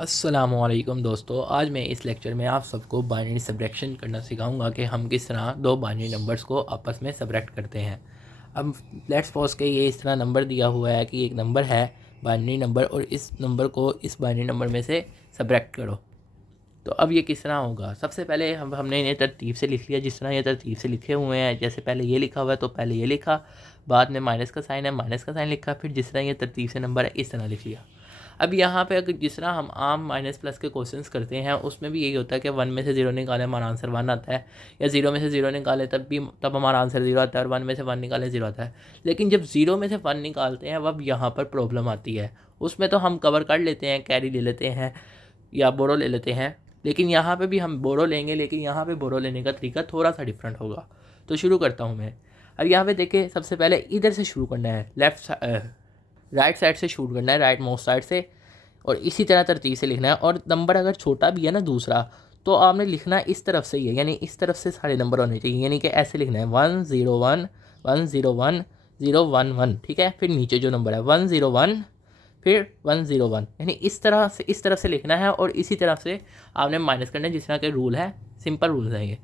अस्सलामुअलैकुम दोस्तों, आज मैं इस लेक्चर में आप सबको बाइनरी सब्ट्रैक्शन करना सिखाऊंगा कि हम किस तरह दो बाइनरी नंबर्स को आपस में सब्ट्रैक्ट करते हैं। अब लेट्स सपोज के ये इस तरह नंबर दिया हुआ है कि एक नंबर है बाइनरी नंबर और इस नंबर को इस बाइनरी नंबर में से सब्ट्रैक्ट करो। तो अब ये किस तरह होगा? सबसे पहले हमने इन्हें तरतीब से लिख लिया, जिस तरह ये तरतीब से लिखे हुए हैं। जैसे पहले ये लिखा हुआ है तो पहले ये लिखा, बाद में माइनस का साइन है, माइनस का साइन लिखा, फिर जिस तरह ये तरतीब से नंबर है इस तरह लिख लिया। अब यहाँ पे अगर जिस तरह हम आम माइनस प्लस के क्वेश्चंस करते हैं उसमें भी यही होता है कि 1 में से 0 निकाले हमारा आंसर 1 आता है, या 0 में से 0 निकाले तब हमारा आंसर 0 आता है, और 1 में से 1 निकाले 0 आता है। लेकिन जब 0 में से 1 निकालते हैं अब यहाँ पर प्रॉब्लम आती है। उसमें तो हम कवर कर लेते हैं, कैरी ले लेते हैं या बोरो ले लेते हैं, लेकिन यहाँ पे भी हम बोरो लेंगे, लेकिन यहाँ पे बोरो लेने का तरीका थोड़ा सा डिफरेंट होगा। तो शुरू करता हूँ मैं। अब यहाँ पे देखिए, सबसे पहले इधर से शुरू करना है, राइट साइड से शुरू करना है, राइट मोस्ट साइड से, और इसी तरह तरतीब से लिखना है। और नंबर अगर छोटा भी है ना दूसरा, तो आपने लिखना इस तरफ से ही है, यानी इस तरफ से सारे नंबर होने चाहिए, यानी कि ऐसे लिखना है 1 0 1 1 0 1 0 1 1, ठीक है। फिर नीचे जो नंबर है 1 0 1 फिर 1 0 1, यानी इस तरफ से लिखना है, और इसी तरह से आपने माइनस करना है, जिस तरह के रूल है, सिंपल रूल्स हैं ये।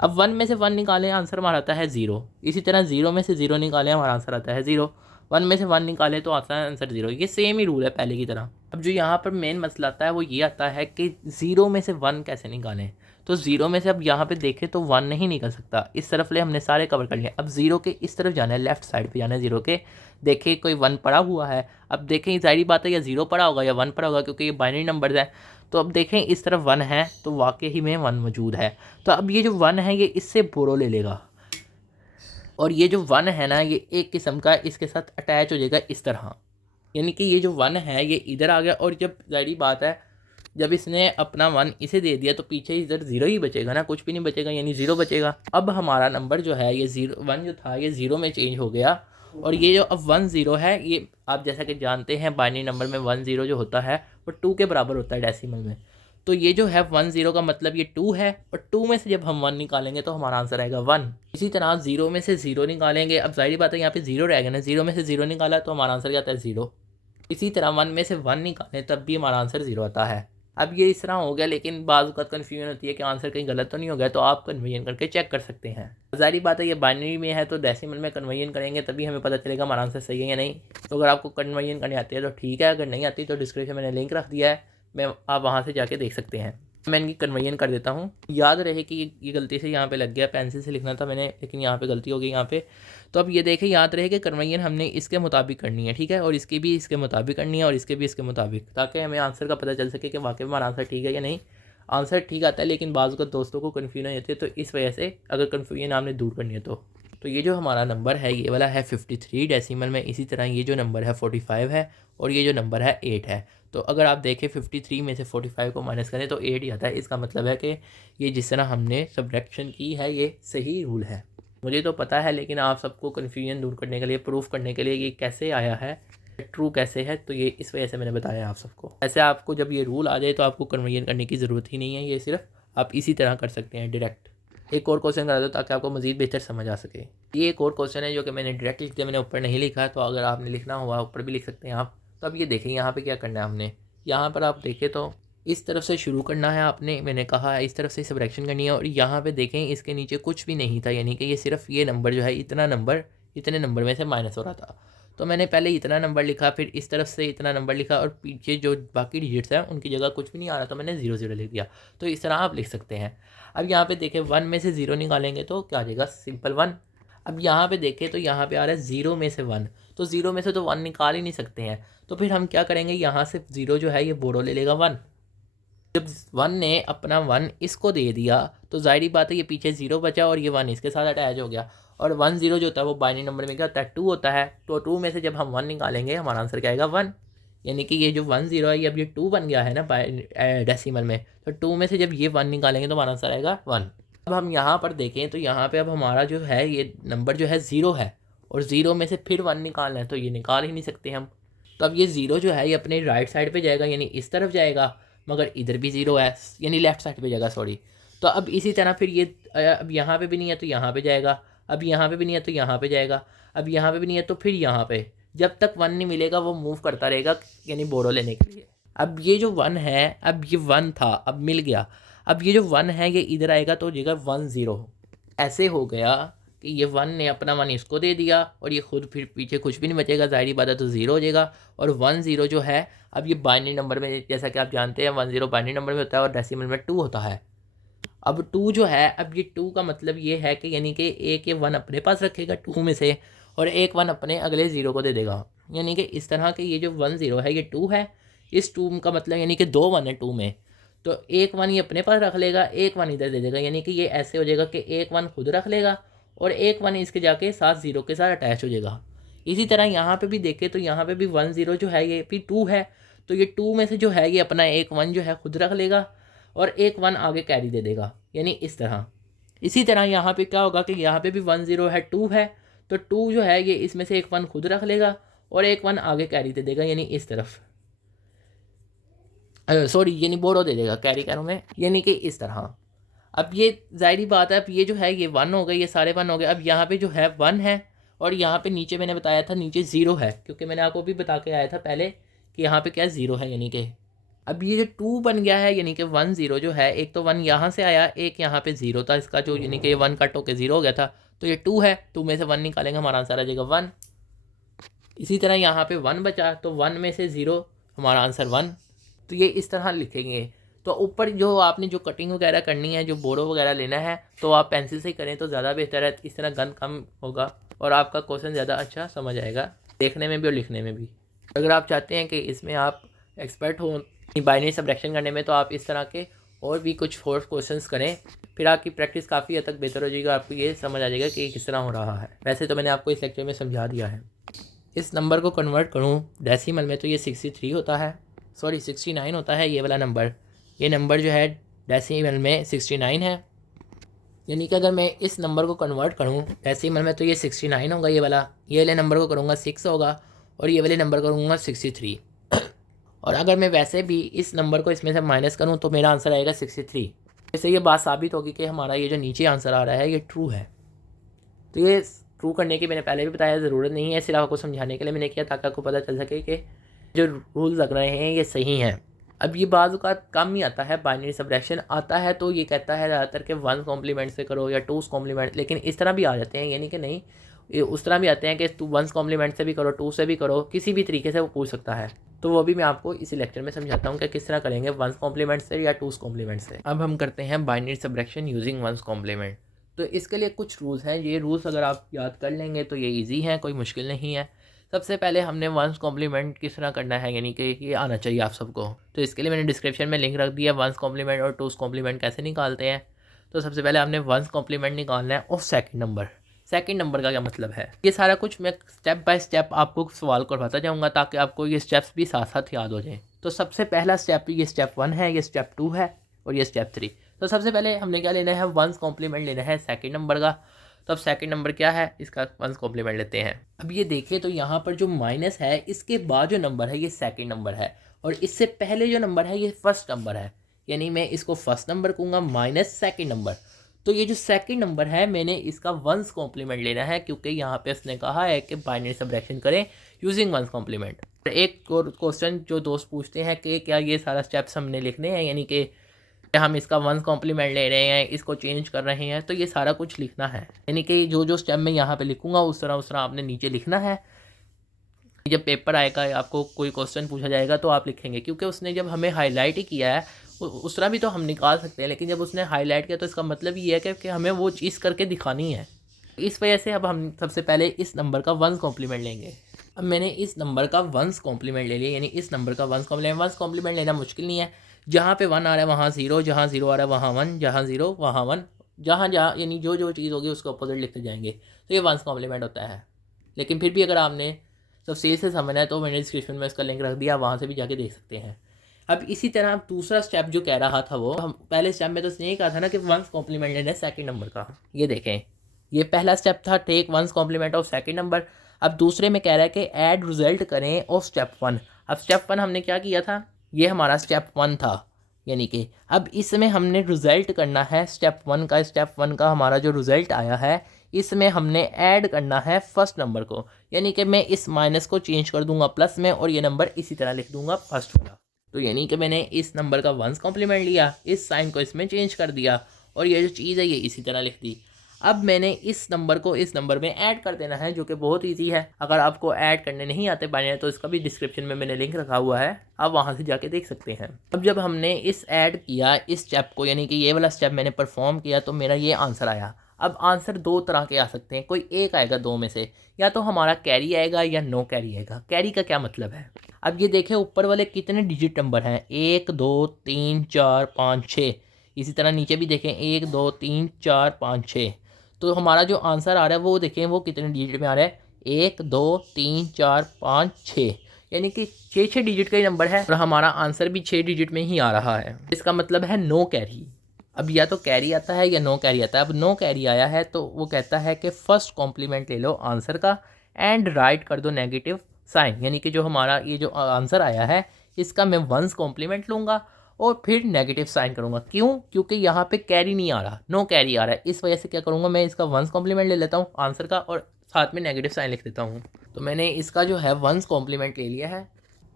अब 1 में से 1 निकालें, आंसर हमारा आता है 0। इसी तरह 0 में से 0 निकालें, हमारा आंसर आता है 0। 1 में से 1 निकालें तो आता है आंसर 0। ये सेम ही रूल है पहले की तरह। अब जो यहाँ पर मेन मसला आता है वो ये आता है कि 0 में से 1 कैसे निकालें। तो 0 में से अब यहाँ पे देखें तो 1 नहीं निकल सकता। इस तरफ ले हमने सारे कवर कर लिए। अब 0 के इस तरफ जाना है, लेफ्ट साइड पे जाना है 0 के। देखें कोई 1 पड़ा हुआ है। अब देखें ज़ाहिर बात है या 0 पड़ा होगा या 1 पड़ा होगा, क्योंकि ये बाइनरी नंबर्स हैं। तो अब देखें इस तरफ 1 है तो वाकई ही में 1 मौजूद है। तो अब ये जो 1 है ये इससे बोरो ले लेगा, और ये जो 1 है ना ये एक किस्म का इसके साथ अटैच हो जाएगा इस तरह। यानी कि ये जो 1 है ये इधर आ गया, और जब ज़ाहिर बात है जब इसने अपना 1 इसे दे दिया तो पीछे इधर 0 ही बचेगा ना, कुछ भी नहीं बचेगा, यानी 0 बचेगा। अब हमारा नंबर जो है ये 1 जो था ये 0 में चेंज हो गया, और ये जो अब 1 0 है ये आप जैसा कि जानते हैं बाइनरी नंबर में 1 0 जो होता है वो 2 के बराबर होता है डेसिमल में। तो ये जो है 1 0 का मतलब ये 2 है, और 2 में से जब हम 1 निकालेंगे तो हमारा आंसर आएगा 1। इसी तरह 0 में से 0 निकालेंगे, अब जाहिर बात है यहाँ पे 0 रहेगा ना, 0 में से 0 निकाला तो हमारा आंसर क्या आता है 0। इसी तरह 1 में से 1 निकालें तब भी हमारा आंसर 0 आता है। अब ये इस तरह हो गया, लेकिन बाज़ वक़्त कन्फ्यूजन होती है कि आंसर कहीं गलत तो नहीं हो गया, तो आप कन्वर्जन करके चेक कर सकते हैं। ज़ाहिर बात है ये बाइनरी में है तो डेसिमल में कन्वर्जन करेंगे तभी हमें पता चलेगा हमारा आंसर सही है या नहीं। तो अगर आपको कन्वर्जन करनी आती है तो ठीक है, अगर नहीं आती तो डिस्क्रिप्शन में मैंने लिंक रख दिया है, आप वहाँ से जाके देख सकते हैं। मैं इनकी कन्वर्जन कर देता हूँ। याद रहे कि ये गलती से यहाँ पे लग गया, पेंसिल से लिखना था मैंने, लेकिन यहाँ पे गलती हो गई यहाँ पे। तो अब ये देखें, याद रहे कि कन्वर्जन हमने इसके मुताबिक करनी है, ठीक है, और इसकी भी इसके मुताबिक करनी है, और इसके भी इसके मुताबिक, ताकि हमें आंसर का पता चल सके कि वाकई में हमारा आंसर ठीक है या नहीं। आंसर ठीक आता है, लेकिन बाज़ वक़्त दोस्तों को कन्फ्यूजन होती है, तो इस वजह से अगर कन्फ्यूजन आपने दूर करनी है तो ये जो हमारा नंबर है ये वाला है 53 डेसिमल में। इसी तरह ये जो नंबर है 45 है, और ये जो नंबर है 8 है। तो अगर आप देखें 53 में से 45 को माइनस करें तो 8 ही आता है। इसका मतलब है कि ये जिस तरह हमने सब्ट्रैक्शन की है ये सही रूल है। मुझे तो पता है, लेकिन आप सबको कन्फ्यूजन दूर करने के लिए, प्रूफ करने के लिए ये कैसे आया है, ट्रू कैसे है, तो ये इस वजह से मैंने बताया आप सबको। ऐसे आपको जब ये रूल आ जाए तो आपको कन्वर्जन करने की ज़रूरत ही नहीं है, ये सिर्फ आप इसी तरह कर सकते हैं डायरेक्ट। एक और क्वेश्चन करा दो ताकि आपको मज़ीद बेहतर समझ आ सके। ये एक और क्वेश्चन है जो कि मैंने डायरेक्ट लिख दिया, मैंने ऊपर नहीं लिखा, तो अगर आपने लिखना हुआ ऊपर भी लिख सकते हैं आप। तो अब ये देखें यहाँ पे क्या करना है हमने। यहाँ पर आप देखें तो इस तरफ से शुरू करना है आपने, मैंने कहा है इस तरफ से सब्ट्रैक्शन करनी है, और यहाँ पे देखें इसके नीचे कुछ भी नहीं था, यानी कि ये सिर्फ ये नंबर जो है इतना नंबर, इतने नंबर में से माइनस हो रहा था। तो मैंने पहले इतना नंबर लिखा, फिर इस तरफ से इतना नंबर लिखा, और पीछे जो बाकी डिजिट्स हैं उनकी जगह कुछ भी नहीं आ रहा तो मैंने 0 0 लिख दिया। तो इस तरह आप लिख सकते हैं। अब यहाँ पे देखें 1 में से 0 निकालेंगे तो क्या आ जाएगा, सिंपल 1। अब यहाँ पे देखें तो यहाँ पे आ रहा है 0 में से 1, तो 0 में से तो 1 निकाल ही नहीं सकते हैं। तो फिर हम क्या करेंगे, यहाँ से 0 जो है ये बोरो ले लेगा 1। जब 1 ने अपना 1 इसको दे दिया तो ज़ाहिर बात है ये पीछे 0 बचा, और ये 1 इसके साथ अटैच हो गया। और 1 0 जो होता है वो बाइनरी नंबर में क्या होता है, 2 होता है। तो 2 में से जब हम 1 निकालेंगे हमारा आंसर क्या आएगा, 1। यानी कि ये जो 1 0 है ये अब ये 2 बन गया है ना डेसिमल में। तो 2 में से जब ये 1 निकालेंगे तो हमारा आंसर आएगा 1। अब हम यहाँ पर देखें तो यहाँ पे अब हमारा जो है ये नंबर जो है 0 है, और 0 में से फिर 1 निकालना है तो ये निकाल ही नहीं सकते हम। तो अब ये 0 जो है ये अपने राइट साइड पे जाएगा, यानी इस तरफ जाएगा, मगर इधर भी 0 है, यानी लेफ़्ट साइड पे जाएगा, सॉरी। तो अब इसी तरह फिर ये अब यहाँ पे भी नहीं है तो यहाँ पे जाएगा, अब यहाँ पे भी नहीं है तो यहाँ पे जाएगा, अब यहाँ पे भी नहीं है तो फिर यहाँ पे, जब तक 1 नहीं मिलेगा वो मूव करता रहेगा, यानी बोरो लेने के लिए। अब ये जो 1 है, अब ये 1 था, अब मिल गया, अब ये जो 1 है ये इधर आएगा तो हो जाएगा 1 0। ऐसे हो गया कि ये 1 ने अपना 1 इसको दे दिया और ये खुद फिर पीछे कुछ भी नहीं बचेगा, ज़ाहिरी बात है, तो 0 हो जाएगा। और 1 0 जो है, अब ये बाइनरी नंबर में, जैसा कि आप जानते हैं 1 0 बाइनरी नंबर में होता है और डेसिमल में 2 होता है। अब 2 जो है, अब ये 2 का मतलब ये है कि यानी कि एक ये 1 अपने पास रखेगा 2 में से और एक 1 अपने अगले 0 को दे देगा। यानी कि इस तरह के ये जो 1 0 है ये 2 है, इस 2 का मतलब यानी कि 2 1 है 2 में, तो एक 1 ये अपने पास रख लेगा, एक 1 इधर दे देगा। यानी कि ये ऐसे हो जाएगा कि एक 1 खुद रख लेगा और एक 1 इसके जाके साथ 0 के साथ अटैच हो जाएगा। इसी तरह यहाँ पे भी देखें तो यहाँ पे भी 1 0 जो है ये भी 2 है, तो ये 2 में से जो है ये अपना एक 1 जो है खुद रख लेगा और एक 1 आगे कैरी दे देगा, यानी इस तरह। इसी तरह यहाँ पे क्या होगा कि यहाँ पे भी 1 0 है 2 है, तो 2 जो है ये इसमें से एक 1 खुद रख लेगा और एक 1 आगे कैरी दे देगा, यानी इस तरफ, सॉरी यानी बोरो दे देगा, कैरी करूँ मैं, यानी कि इस तरह। अब ये ज़ाहिरी बात है, अब ये जो है ये 1 हो गए, ये सारे 1 हो गए। अब यहाँ पे जो है 1 है और यहाँ पे नीचे मैंने बताया था नीचे 0 है, क्योंकि मैंने आपको भी बता के आया था पहले कि यहाँ पे क्या 0 है। यानी कि अब ये जो 2 बन गया है, यानी कि 1 0 जो है, एक तो 1 यहाँ से आया, एक यहाँ पे 0 था इसका, जो यानी कि 1 कट होकर 0 हो गया था, तो ये 2 है, 2 में से 1 निकालेंगे हमारा आंसर आ जाएगा 1। इसी तरह यहाँ पे 1 बचा, तो 1 में से 0 हमारा आंसर 1। तो ये इस तरह लिखेंगे। तो ऊपर जो आपने जो कटिंग वगैरह करनी है, जो बोरो वगैरह लेना है, तो आप पेंसिल से करें तो ज़्यादा बेहतर है, इस तरह गंद कम होगा और आपका क्वेश्चन ज़्यादा अच्छा समझ आएगा, देखने में भी और लिखने में भी। अगर आप चाहते हैं कि इसमें आप एक्सपर्ट हो बाइनरी सबट्रैक्शन करने में, तो आप इस तरह के और भी कुछ 4 क्वेश्चंस करें, फिर आपकी प्रैक्टिस काफ़ी हद तक बेहतर हो जाएगी, आपको ये समझ आ जाएगा कि किस तरह हो रहा है। वैसे तो मैंने आपको इस लेक्चर में समझा दिया है। इस नंबर को कन्वर्ट करूँ डेसिमल में तो ये 63 होता है, सॉरी 69 होता है ये वाला नंबर। ये नंबर जो है डेसिमल में 69 है, यानी कि अगर मैं इस नंबर को कन्वर्ट करूँ डेसिमल में तो ये 69 होगा ये वाला, ये वाले नंबर को करूँगा 6 होगा और ये वाले नंबर करूँगा 63। और अगर मैं वैसे भी इस नंबर को इसमें से माइनस करूँ तो मेरा आंसर आएगा 63। इससे ये बात साबित होगी कि हमारा ये जो नीचे आंसर आ रहा है ये ट्रू है। तो ये ट्रू करने की मैंने पहले भी बताया, ज़रूरत नहीं है, सिर्फ आपको समझाने के लिए मैंने किया ताकि आपको पता चल सके कि जो रूल लग रहे हैं ये सही हैं। अब ये बाज़ औक़ात कम ही आता है, बाइनरी सबट्रैक्शन आता है तो ये कहता है ज़्यादातर कि 1 कॉम्प्लीमेंट से करो या 2 कॉम्प्लीमेंट, लेकिन इस तरह भी आ जाते हैं, यानी कि नहीं, ये उस तरह भी आते हैं कि 1 कॉम्प्लीमेंट से भी करो, 2 से भी करो, किसी भी तरीके से वो पूछ सकता है। तो वो भी मैं आपको इसी लेक्चर में समझाता हूँ कि किस तरह करेंगे 1 कॉम्प्लीमेंट से या 2 कॉम्प्लीमेंट से। अब हम करते हैं बाइनरी सबट्रैक्शन यूजिंग 1 कॉम्प्लीमेंट। तो इसके लिए कुछ रूल्स हैं, ये रूल्स अगर आप याद कर लेंगे तो ये ईजी हैं, कोई मुश्किल नहीं है। सबसे पहले हमने 1 कॉम्प्लीमेंट किस तरह करना है, यानी कि ये आना चाहिए आप सबको। तो इसके लिए मैंने डिस्क्रिप्शन में लिंक रख दिया 1 कॉम्प्लीमेंट और 2 कॉम्प्लीमेंट कैसे निकालते हैं। तो सबसे पहले हमने 1 कॉम्प्लीमेंट निकालना है of second number. Second number का क्या मतलब है, ये सारा कुछ मैं स्टेप बाय स्टेप आपको सवाल करवाता जाऊँगा ताकि आपको ये स्टेप्स भी साथ साथ याद हो जाएँ। तो सबसे पहला स्टेप ये स्टेप 1 है, ये स्टेप 2 है और ये स्टेप 3। तो सबसे पहले हमने क्या लेना है, 1 कॉम्प्लीमेंट लेना है सेकंड नंबर का। तो अब सेकंड नंबर क्या है, इसका 1 कॉम्प्लीमेंट लेते हैं। अब ये देखिए तो यहाँ पर जो माइनस है इसके बाद जो नंबर है ये सेकंड नंबर है और इससे पहले जो नंबर है ये फर्स्ट नंबर है, यानी मैं इसको फर्स्ट नंबर कहूँगा माइनस सेकंड नंबर। तो ये जो सेकंड नंबर है मैंने इसका 1 कॉम्प्लीमेंट लेना है, क्योंकि यहाँ पे उसने कहा है कि बाइनरी सबट्रैक्शन करें यूजिंग 1 कॉम्प्लीमेंट। एक क्वेश्चन जो दोस्त पूछते हैं कि क्या ये सारा स्टेप्स हमने लिखने हैं, यानी कि हम इसका 1 कॉम्प्लीमेंट ले रहे हैं, इसको चेंज कर रहे हैं, तो ये सारा कुछ लिखना है। यानी कि जो जो स्टेप मैं यहाँ पे लिखूंगा उस तरह आपने नीचे लिखना है। जब पेपर आएगा आपको कोई क्वेश्चन पूछा जाएगा तो आप लिखेंगे, क्योंकि उसने जब हमें हाईलाइट ही किया है, उस तरह भी तो हम निकाल सकते हैं, लेकिन जब उसने हाईलाइट किया तो इसका मतलब ये है कि हमें वो चीज़ करके दिखानी है। इस वजह से अब हम सबसे पहले इस नंबर का 1 कॉम्प्लीमेंट लेंगे। अब मैंने इस नंबर का 1 कॉम्प्लीमेंट ले लिया, यानी इस नंबर का 1 कॉम्प्लीमेंट लेना मुश्किल नहीं है। जहाँ पे 1 आ रहा है वहाँ 0, जहाँ 0 आ रहा है वहाँ 1, जहाँ 0 वहाँ 1, जहाँ जहाँ यानी जो जो चीज़ होगी उसको अपोजिट लिखते जाएंगे, तो ये 1 कॉम्प्लीमेंट होता है। लेकिन फिर भी अगर आपने तफसील से समझना है तो मैंने डिस्क्रिप्शन में इसका लिंक रख दिया, वहाँ से भी जाके देख सकते हैं। अब इसी तरह दूसरा स्टेप जो कह रहा था वो, हम पहले स्टेप में तो उसने ये कहा था ना कि 1 कॉम्प्लीमेंट लेना है सेकंड नंबर का। ये देखें, ये पहला स्टेप था, take 1 complement of second number. अब दूसरे में कह रहा है कि ऐड रिजल्ट करें ऑफ स्टेप 1। अब स्टेप 1 हमने क्या किया था, ये हमारा स्टेप 1 था, यानी कि अब इसमें हमने रिज़ल्ट करना है स्टेप 1 का। स्टेप 1 का हमारा जो रिज़ल्ट आया है इसमें हमने ऐड करना है फर्स्ट नंबर को, यानी कि मैं इस माइनस को चेंज कर दूंगा प्लस में और ये नंबर इसी तरह लिख दूंगा फर्स्ट वाला। तो यानी कि मैंने इस नंबर का वंस कॉम्प्लीमेंट लिया, इस साइन को इसमें चेंज कर दिया और ये जो चीज़ है ये इसी तरह लिख दी। अब मैंने इस नंबर को इस नंबर में ऐड कर देना है, जो कि बहुत इजी है। अगर आपको ऐड करने नहीं आते बाइनरी तो इसका भी डिस्क्रिप्शन में मैंने लिंक रखा हुआ है, आप वहाँ से जाके देख सकते हैं। अब जब हमने इस ऐड किया इस स्टेप को, यानी कि ये वाला स्टेप मैंने परफॉर्म किया, तो मेरा ये आंसर आया। अब आंसर दो तरह के आ सकते हैं, कोई एक आएगा दो में से, या तो हमारा कैरी आएगा या नो कैरी आएगा। कैरी का क्या मतलब है, अब ये देखें ऊपर वाले कितने डिजिट नंबर हैं, 1 2 3 4 5 6। इसी तरह नीचे भी देखें 1 2 3 4 5 6। तो हमारा जो आंसर आ रहा है वो देखें वो कितने डिजिट में आ रहा है, 1 2 3 4 5 6, यानी कि 6 डिजिट का ही नंबर है और हमारा आंसर भी 6 डिजिट में ही आ रहा है। इसका मतलब है नो कैरी। अब या तो कैरी आता है या नो कैरी आता है। अब नो कैरी आया है तो वो कहता है कि फर्स्ट कॉम्प्लीमेंट ले लो आंसर का एंड राइट कर दो नेगेटिव साइन, यानी कि जो हमारा ये जो आंसर आया है इसका मैं वंस कॉम्प्लीमेंट लूँगा और फिर नेगेटिव साइन करूँगा। क्यों? क्योंकि यहाँ पे कैरी नहीं आ रहा, नो कैरी आ रहा है। इस वजह से क्या करूँगा, मैं इसका वंस कॉम्प्लीमेंट ले लेता हूँ आंसर का और साथ में नेगेटिव साइन लिख देता हूँ। तो मैंने इसका जो है वंस कॉम्प्लीमेंट ले लिया है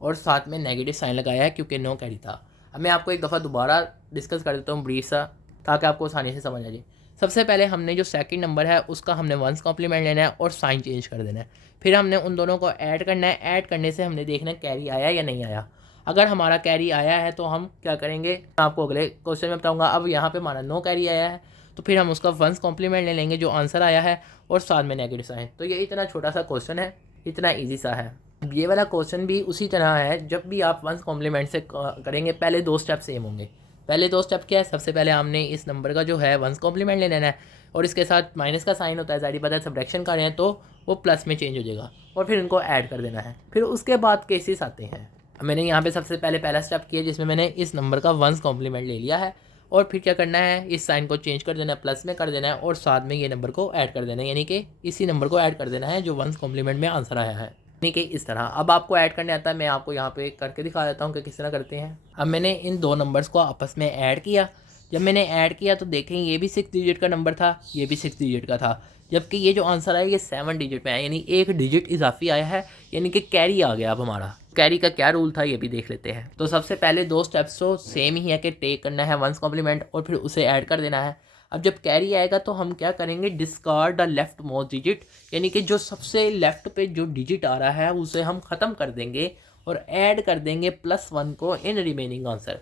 और साथ में नेगेटिव साइन लगाया है क्योंकि नो कैरी था। अब मैं आपको एक दफ़ा दोबारा डिस्कस कर देता हूँ ब्रीफ सा, ताकि आपको आसानी से समझ आ जाए। सबसे पहले हमने जो सेकंड नंबर है उसका हमने वंस कॉम्प्लीमेंट लेना है और साइन चेंज कर देना है। फिर हमने उन दोनों को ऐड करना है। ऐड करने से हमने देखना है कैरी आया या नहीं आया। अगर हमारा कैरी आया है तो हम क्या करेंगे, मैं आपको अगले क्वेश्चन में बताऊंगा। अब यहाँ पे हमारा नो कैरी आया है तो फिर हम उसका वंस कॉम्प्लीमेंट ले लेंगे जो आंसर आया है और साथ में नेगेटिव साइन। तो ये इतना छोटा सा क्वेश्चन है, इतना ईजी सा है। ये वाला क्वेश्चन भी उसी तरह है, जब भी आप वंस कॉम्प्लीमेंट से करेंगे पहले दो स्टेप सेम होंगे। पहले दो स्टेप क्या है, सबसे पहले हमने इस नंबर का जो है वंस कॉम्प्लीमेंट ले लेना है और इसके साथ माइनस का साइन होता है, ज़ाहिर बात है सब्ट्रैक्शन कर रहे हैं तो वो प्लस में चेंज हो जाएगा और फिर इनको ऐड कर देना है। फिर उसके बाद केसेस आते हैं। मैंने यहाँ पे सबसे पहले पहला स्टेप किया जिसमें मैंने इस नंबर का वंस कॉम्प्लीमेंट ले लिया है और फिर क्या करना है, इस साइन को चेंज कर देना है, प्लस में कर देना है और साथ में ये नंबर को ऐड कर देना है, यानी कि इसी नंबर को ऐड कर देना है जो वंस कॉम्प्लीमेंट में आंसर आया है, यानी कि इस तरह। अब आपको ऐड करने आता है, मैं आपको यहाँ पे करके दिखा देता हूँ कि किस तरह करते हैं। अब मैंने इन दो नंबर्स को आपस में ऐड किया। जब मैंने ऐड किया तो देखें ये भी 6 डिजिट का नंबर था, ये भी 6 डिजिट का था, जबकि ये जो आंसर आया ये 7 डिजिट में आया, यानी एक डिजिट इजाफी आया है, यानी कि कैरी आ गया। अब हमारा कैरी का क्या रूल था ये भी देख लेते हैं। तो सबसे पहले दो स्टेप्स तो सेम ही है कि टेक करना है वंस कॉम्प्लीमेंट और फिर उसे ऐड कर देना है। अब जब कैरी आएगा तो हम क्या करेंगे, discard the left most digit, यानी कि जो सबसे लेफ्ट पे जो डिजिट आ रहा है उसे हम ख़त्म कर देंगे और ऐड कर देंगे +1 को इन रिमेनिंग आंसर।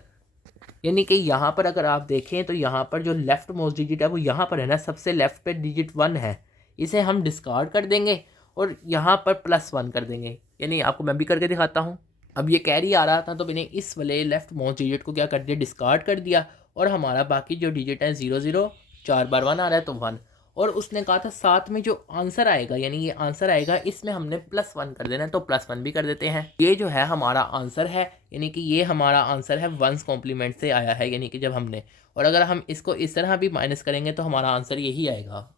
यानी कि यहाँ पर अगर आप देखें तो यहाँ पर जो लेफ्ट मोस्ट डिजिट है वो यहाँ पर है ना, सबसे लेफ्ट पे डिजिट 1 है, इसे हम डिस्कार्ड कर देंगे और यहाँ पर +1 कर देंगे। यानी आपको मैं भी करके दिखाता हूँ। अब ये कैरी आ रहा था तो मैंने इस वाले लेफ्ट मोस्ट डिजिट को क्या कर दिया, डिस्कार्ड कर दिया और हमारा बाकी जो डिजिट है 0 0, 4 बार 1 आ रहा है तो 1। और उसने कहा था साथ में जो आंसर आएगा, यानी ये आंसर आएगा इसमें हमने +1 कर देना है, तो +1 भी कर देते हैं। ये जो है हमारा आंसर है, यानी कि ये हमारा आंसर है वंस कॉम्प्लीमेंट से आया है, यानी कि जब हमने, और अगर हम इसको इस तरह भी माइनस करेंगे तो हमारा आंसर यही आएगा।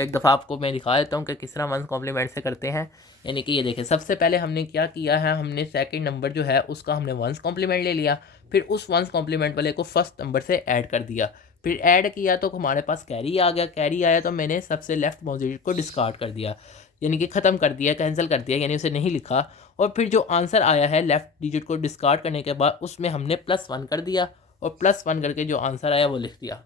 एक दफ़ा आपको मैं दिखा देता हूँ कि किस तरह वंस कॉम्प्लीमेंट से करते हैं। यानी कि ये देखें, सबसे पहले हमने क्या किया है, हमने सेकंड नंबर जो है उसका हमने वंस कॉम्प्लीमेंट ले लिया, फिर उस वंस कॉम्प्लीमेंट वाले को फर्स्ट नंबर से ऐड कर दिया, फिर ऐड किया तो हमारे पास कैरी आ गया। कैरी आया तो मैंने सबसे लेफ्ट मोस्ट डिजिट को डिस्कार्ड कर दिया, यानी कि ख़त्म कर दिया, कैंसिल कर दिया, यानी उसे नहीं लिखा। और फिर जो आंसर आया है लेफ्ट डिजिट को डिस्कार्ड करने के बाद उसमें हमने +1 कर दिया और +1 करके जो आंसर आया वो लिख दिया।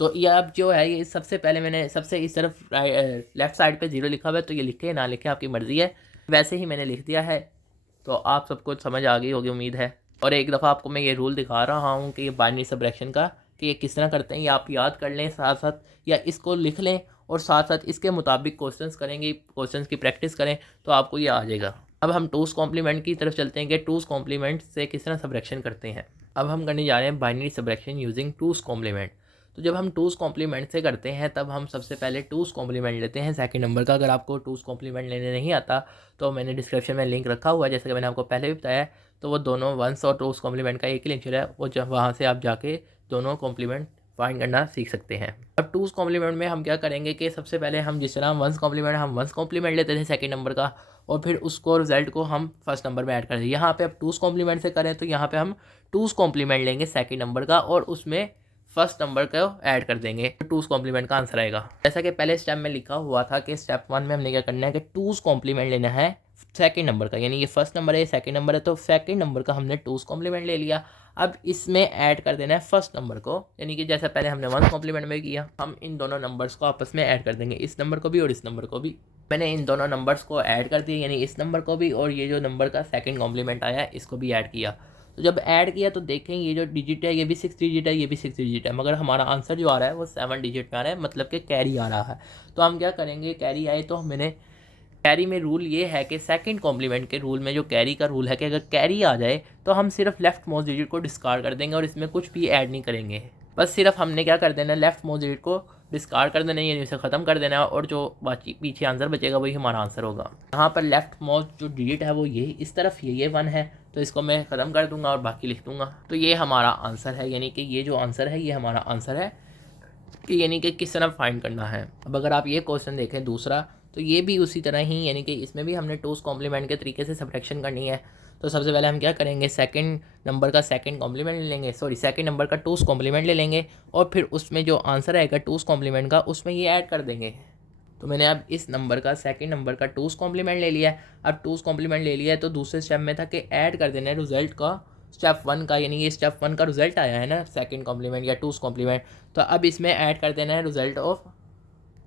तो ये अब जो है ये सबसे पहले मैंने सबसे इस तरफ लेफ़्ट साइड पे 0 लिखा हुआ है, तो ये लिखे ना लिखे आपकी मर्ज़ी है, वैसे ही मैंने लिख दिया है। तो आप सबको समझ आ गई होगी उम्मीद है। और एक दफ़ा आपको मैं ये रूल दिखा रहा हूँ कि ये बाइनरी सबट्रैक्शन का कि ये किस तरह करते हैं, ये आप याद कर लें साथ साथ, या इसको लिख लें और साथ साथ इसके मुताबिक क्वेश्चंस करेंगे, क्वेश्चंस की प्रैक्टिस करें तो आपको ये आ जाएगा। अब हम टूस कॉम्प्लीमेंट की तरफ चलते हैं कि टूस कॉम्प्लीमेंट से किस तरह सबट्रैक्शन करते हैं। अब हम करने जा रहे हैं बाइनरी सबट्रैक्शन यूजिंग टूस कॉम्प्लीमेंट। तो जब हम टूस कॉम्प्लीमेंट से करते हैं तब हम सबसे पहले टूस कॉम्प्लीमेंट लेते हैं सेकंड नंबर का। अगर आपको टूस कॉम्प्लीमेंट लेने नहीं आता तो मैंने डिस्क्रिप्शन में लिंक रखा हुआ है, जैसे कि मैंने आपको पहले भी बताया, तो वो दोनों वंस और टूस कॉम्प्लीमेंट का एक ही लेक्चर है, वो जब वहाँ से आप जाके दोनों कॉम्प्लीमेंट फाइंड करना सीख सकते हैं। अब टूस कॉम्प्लीमेंट में हम क्या करेंगे कि सबसे पहले हम जिस तरह वंस कॉम्प्लीमेंट लेते थे सेकंड नंबर का और फिर उसको रिजल्ट को हम फर्स्ट नंबर में ऐड कर दें। यहाँ पे अब टूस कॉम्प्लीमेंट से करें तो यहाँ पे हम टूस कॉम्प्लीमेंट लेंगे सेकंड नंबर का और उसमें फर्स्ट नंबर को ऐड कर देंगे तो टूज़ कॉम्प्लीमेंट का आंसर आएगा। जैसा कि पहले स्टेप में लिखा हुआ था कि स्टेप 1 में हमने क्या करना है कि टूज़ कॉम्प्लीमेंट लेना है सेकंड नंबर का, यानी ये फर्स्ट नंबर है, ये सेकंड नंबर है, तो सेकंड नंबर का हमने टूज़ कॉम्प्लीमेंट ले लिया। अब इसमें ऐड कर देना है फर्स्ट नंबर को, यानी कि जैसा पहले हमने वन कॉम्प्लीमेंट में किया, हम इन दोनों नंबर्स को आपस में ऐड कर देंगे, इस नंबर को भी और इस नंबर को भी। मैंने इन दोनों नंबर्स को ऐड कर दिया, यानी इस नंबर को भी और ये जो नंबर का सेकंड कॉम्प्लीमेंट आया है इसको भी ऐड किया। तो जब ऐड किया तो देखें ये जो डिजिट है ये भी 6 डिजिट है, ये भी 6 डिजिट है, मगर हमारा आंसर जो आ रहा है वो 7 डिजिट में आ रहा है, मतलब कि कैरी आ रहा है। तो हम क्या करेंगे, कैरी आए तो मैंने कैरी में रूल ये है कि सेकंड कॉम्प्लीमेंट के रूल में जो कैरी का रूल है कि अगर कैरी आ जाए तो हम सिर्फ लेफ्ट मोस्ट डिजिट को डिस्कार्ड कर देंगे और इसमें कुछ भी ऐड नहीं करेंगे। बस सिर्फ हमने क्या कर देना है, लेफ्ट मोस्ट डिजिट को डिस्कार्ड कर देना है, यानी इसे ख़त्म कर देना है, और जो बाकी पीछे आंसर बचेगा वही हमारा आंसर होगा। यहाँ पर लेफ्ट मोस्ट जो डिजिट है वो ये इस तरफ ये 1 है, तो इसको मैं ख़त्म कर दूंगा और बाकी लिख दूंगा। तो ये हमारा आंसर है, यानी कि ये जो आंसर है ये हमारा आंसर है, कि यानी कि किस तरह फाइंड करना है। अब अगर आप ये क्वेश्चन देखें दूसरा, तो ये भी उसी तरह ही, यानी कि इसमें भी हमने टूज़ कॉम्प्लीमेंट के तरीके से सब्ट्रैक्शन करनी है। तो सबसे पहले हम क्या करेंगे, सेकंड नंबर का सेकंड कॉम्प्लीमेंट ले लेंगे, सेकंड नंबर का टूज़ कॉम्प्लीमेंट ले लेंगे, और फिर उसमें जो आंसर आएगा टूज़ कॉम्प्लीमेंट का उसमें ये ऐड कर देंगे। तो मैंने अब इस नंबर का सेकंड नंबर का टूज़ कॉम्प्लीमेंट ले लिया है। अब टूज़ कॉम्प्लीमेंट ले लिया है तो दूसरे स्टेप में था कि ऐड कर देना है रिजल्ट का स्टेप 1 का, यानी ये स्टेप 1 का रिजल्ट आया है ना सेकंड कॉम्प्लीमेंट या टूज़ कॉम्प्लीमेंट, तो अब इसमें ऐड कर देना है result of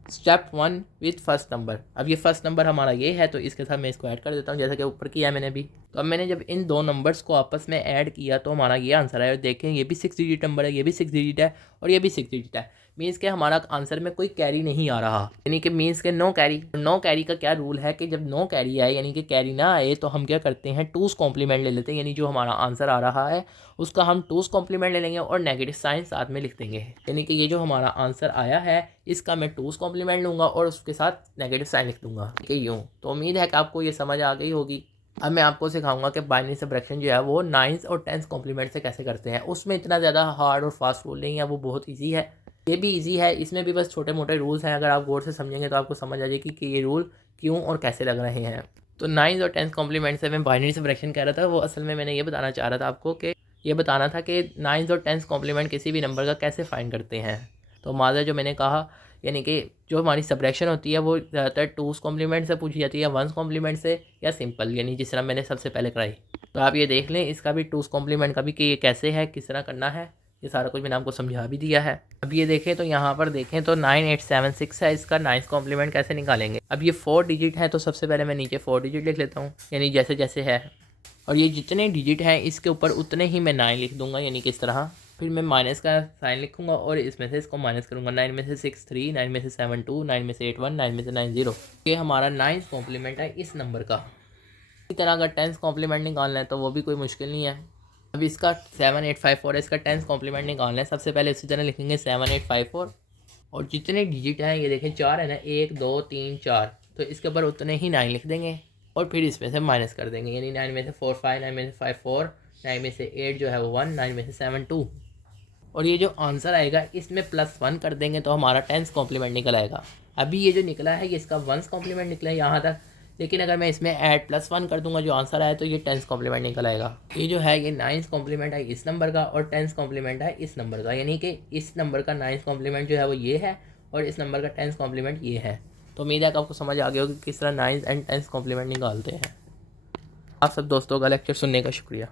step 1 with first number. अब ये फर्स्ट नंबर हमारा ये है, तो इसके साथ मैं इसको ऐड कर देता हूँ जैसा कि ऊपर किया मैंने भी। तो अब मैंने जब इन दो नंबर्स को आपस में ऐड किया तो हमारा ये आंसर है, और देखें ये भी 6 डिजिट नंबर है, ये भी 6 डिजिट है और ये भी 6 डिजिट है, मीन्स के हमारा आंसर में कोई कैरी नहीं आ रहा, यानी कि मीन्स के नो कैरी। नो कैरी का क्या रूल है कि जब नो कैरी आए यानी कि कैरी ना आए तो हम क्या करते हैं, टूज़ कॉम्प्लीमेंट ले लेते हैं, यानी जो हमारा आंसर आ रहा है उसका हम टूज़ कॉम्प्लीमेंट ले लेंगे और नेगेटिव साइन साथ में लिख देंगे, यानी कि ये जो हमारा आंसर आया है इसका मैं टूज़ कॉम्प्लीमेंट लूँगा और उसके साथ नेगेटिव साइन लिख दूँगा कि यूँ। तो उम्मीद है कि आपको ये समझ आ गई होगी। अब मैं आपको सिखाऊंगा कि बाइनरी सब्ट्रैक्शन जो है वो 9th और 10th कॉम्प्लीमेंट से कैसे करते हैं। उसमें इतना ज़्यादा हार्ड और फास्ट रूल नहीं है, वो बहुत ईजी है, ये भी ईजी है, इसमें भी बस छोटे मोटे रूल्स हैं। अगर आप गौर से समझेंगे तो आपको समझ आ जाएगी कि ये रूल क्यों और कैसे लग रहे हैं। तो 9th और 10th कॉम्प्लीमेंट से मैं बाइनरी सब्ट्रैक्शन कह रहा था, वो असल में मैंने ये बताना चाह रहा था आपको कि ये बताना था कि 9th और 10th कॉम्प्लीमेंट किसी भी नंबर का कैसे फाइंड करते हैं। तो माज़ा जो मैंने कहा, यानी कि जो हमारी सब्ट्रैक्शन होती है वो ज़्यादातर टूज़ कॉम्प्लीमेंट से पूछी जाती है, वंस कॉम्प्लीमेंट से या सिंपल, यानी जिस तरह मैंने सबसे पहले कराई। तो आप ये देख लें इसका भी टूज़ कॉम्प्लीमेंट का भी कि ये कैसे है, किस तरह करना है, ये सारा कुछ मैंने आपको समझा भी दिया है। अब ये देखें तो यहाँ पर देखें तो 9876 है, इसका 9th कॉम्प्लीमेंट कैसे निकालेंगे। अब ये 4 डिजिट है, तो सबसे पहले मैं नीचे 4 डिजिट लिख लेता हूँ, यानी जैसे जैसे है, और ये जितने डिजिट हैं इसके ऊपर उतने ही मैं 9 लिख दूंगा, यानी कि इस तरह। फिर मैं माइनस का साइन लिखूंगा और इसमें से इसको माइनस करूंगा। 9 में से 6 3, 9 में से 7 2, 9 में से 8 1, 9 में से 9 0। ये हमारा 9th कॉम्प्लीमेंट है इस नंबर का। इसी तरह अगर 10th कॉम्प्लीमेंट निकालना है तो वो भी कोई मुश्किल नहीं है। अब इसका 7854 है, इसका 10th कॉम्प्लीमेंट निकालना है। सबसे पहले इसी तरह लिखेंगे 7854, और जितने डिजिट हैं ये देखें 4 है ना, 1 2 3 4, तो इसके ऊपर उतने ही 9 लिख देंगे और फिर इसमें से माइनस कर देंगे, यानी 9 में से 4 5, 9 में से 5 4, 9 में से 8 जो है वो 1, 9 में से 7 2, और ये जो आंसर आएगा इसमें +1 कर देंगे तो हमारा 10th कॉम्प्लीमेंट निकल आएगा। अभी ये जो निकला है ये इसका 1st कॉम्प्लीमेंट निकला है यहाँ तक, लेकिन अगर मैं इसमें ऐड +1 कर दूंगा जो आंसर आया तो ये 10th कॉम्प्लीमेंट निकल आएगा। ये जो है ये 9th कॉम्प्लीमेंट है इस नंबर का और 10th कॉम्प्लीमेंट है इस नंबर का, यानी कि इस नंबर का 9th कॉम्प्लीमेंट जो है वो ये है और इस नंबर का 10th कॉम्प्लीमेंट ये है। तो उम्मीद है कि आपको समझ आ गया होगा कि किस तरह 9th एंड 10th कॉम्प्लीमेंट निकालते हैं। आप सब दोस्तों का लेक्चर सुनने का शुक्रिया।